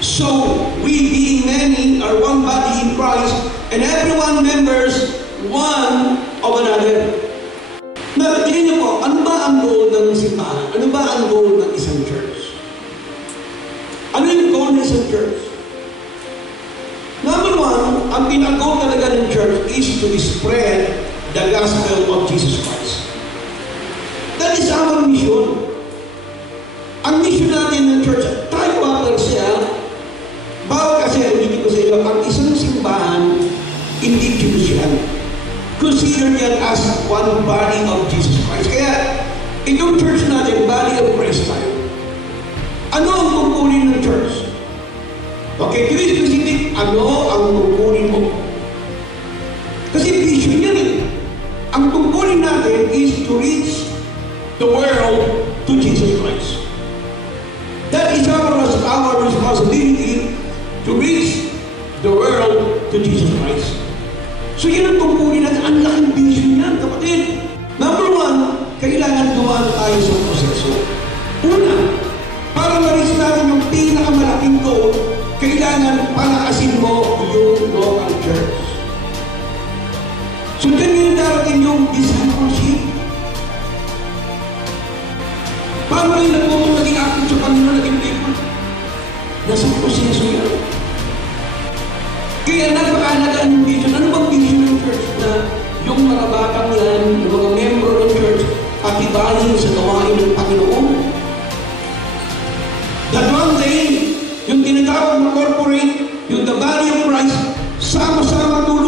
So, we being many are one body in Christ, and everyone members one of another. Tingnan niyo po, ano ba ang goal ng simbahan? Ano ba ang goal ng isang church? Ano yung goal ng isang church? Number one, ang pinag-goal talaga ng church is to spread the gospel of Jesus Christ. That is our mission. Ang mission natin ng church, tayo siya, bawat kasi, ulitin ko sa iyo, ang isang simbahan, hindi Jewish yan. Consider yan as one body of Jesus Christ. Kaya, itong church natin, body of Christ tayo. Ano ang tungkulin ng church? Okay, to be specific, ano ang tungkulin mo? Kasi vision yan eh. Ang tungkulin natin is to reach the world to Jesus Christ. That is our responsibility to reach the world to Jesus Christ. So yun ang tungkulin natin. Ang laking vision yan, kapatid. Number one, kailangan dumaan tayo sa proseso. Una, para ma-reach natin yung pinakamalaking goal, kailangan palakasin mo yung local church. So dyan yung darating yung discipleship. Paano kayo nagmumong naging active sa Panginoon, naging people? Nasa proseso yan. Kaya napakahalaga yung vision. Ano bang vision ng church? Na yung mga batang yan, yung mga membro ng church, atibayin sa gawain ng Panginoon. That one day, yung tinatawag na corporate, yung the body of Christ, sama-sama tulad